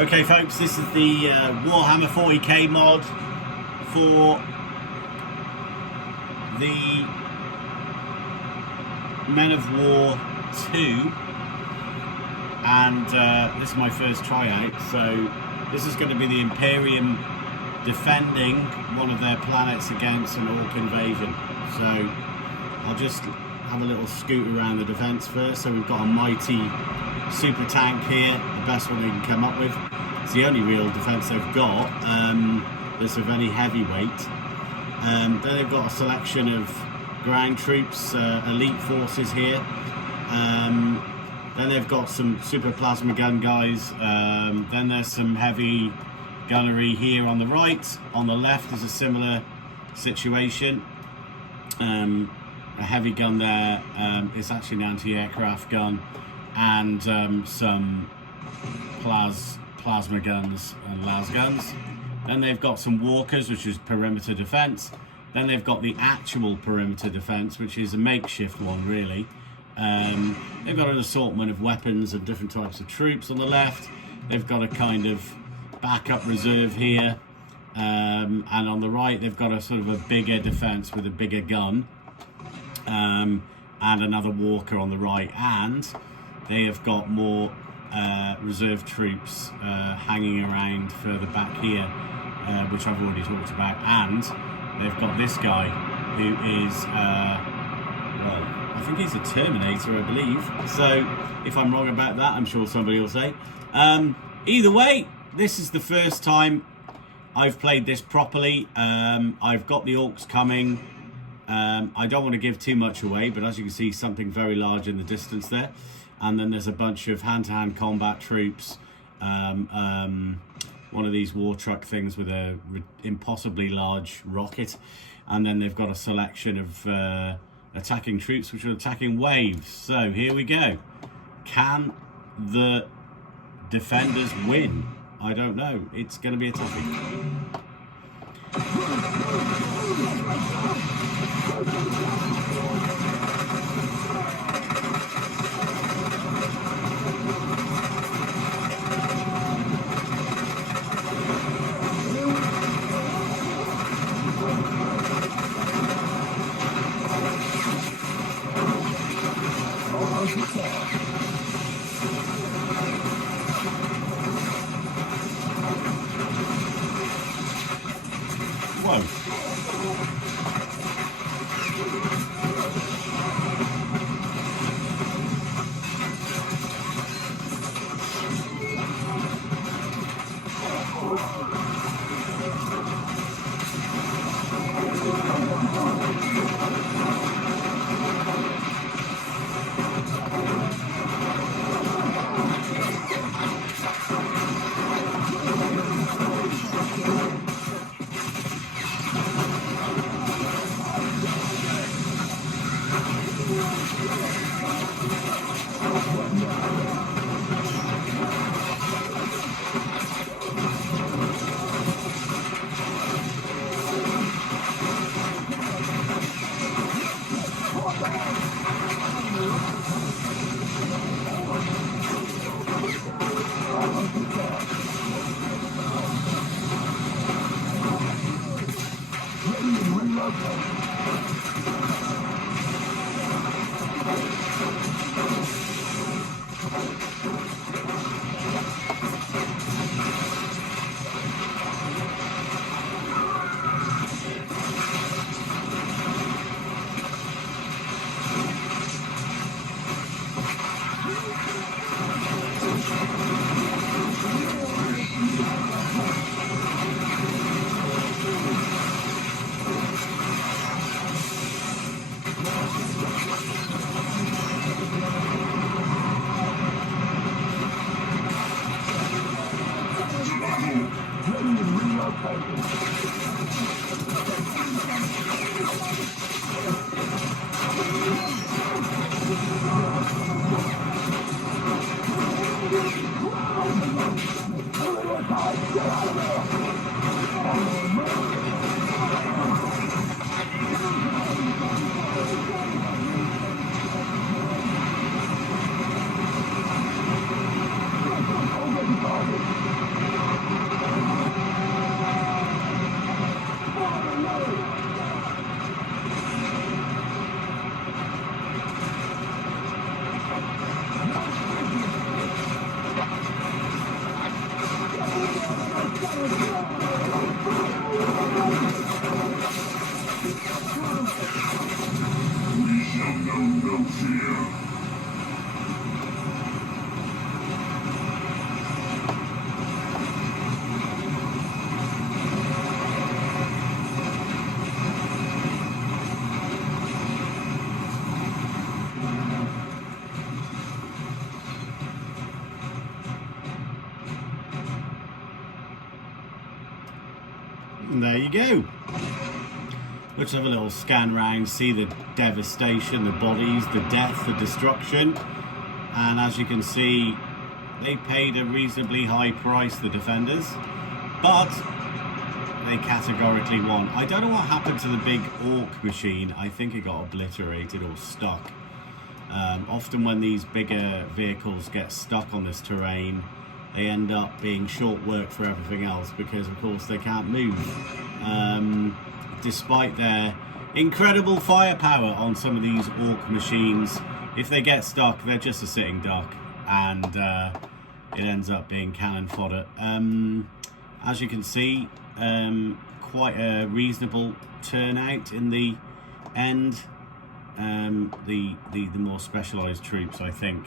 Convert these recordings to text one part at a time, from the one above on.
Okay folks, this is the Warhammer 40k mod for the Men of War 2, and this is my first tryout. So this is going to be the Imperium defending one of their planets against an Orc invasion. So I'll just have a little scoot around the defense first. So we've got a mighty super tank here, the best one they can come up with. It's the only real defense they've got that's of any heavyweight. Then they've got a selection of ground troops, elite forces here. Then they've got some super plasma gun guys. Then there's some heavy gunnery here on the right. On the left is a similar situation. A heavy gun there. It's actually an anti-aircraft gun, and some plasma guns and las guns. Then they've got some walkers, which is perimeter defense. Then they've got the actual perimeter defense, which is a makeshift one, really. They've got an assortment of weapons and different types of troops on the left. They've got a kind of backup reserve here, and on the right they've got a sort of a bigger defense with a bigger gun, and another walker on the right, and they have got more reserve troops hanging around further back here, which I've already talked about. And they've got this guy who is well, I think he's a Terminator, I believe. So if I'm wrong about that, I'm sure somebody will say. Either way, this is the first time I've played this properly. I've got the Orcs coming. I don't want to give too much away, but as you can see, something very large in the distance there. And then there's a bunch of hand-to-hand combat troops. One of these war truck things with a impossibly large rocket. And then they've got a selection of attacking troops, which are attacking waves. So here we go. Can the defenders win? I don't know. It's going to be a toughie. Whoa. And there you go. Let's have a little scan round, see the devastation, the bodies, the death, the destruction. And as you can see, they paid a reasonably high price, the defenders, but they categorically won. I don't know what happened to the big Orc machine. I think it got obliterated or stuck. Often when these bigger vehicles get stuck on this terrain, they end up being short work for everything else because, of course, they can't move. Despite their incredible firepower on some of these Orc machines, if they get stuck, they're just a sitting duck, and it ends up being cannon fodder. As you can see, quite a reasonable turnout in the end. The more specialised troops, I think,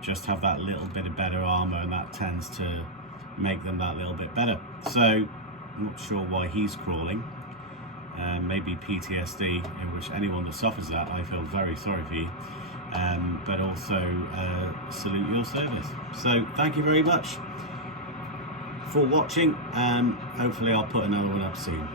just have that little bit of better armour, and that tends to make them that little bit better. So I'm not sure why he's crawling. Maybe PTSD, in which anyone that suffers that, I feel very sorry for you. But also salute your service. So thank you very much for watching. Hopefully I'll put another one up soon.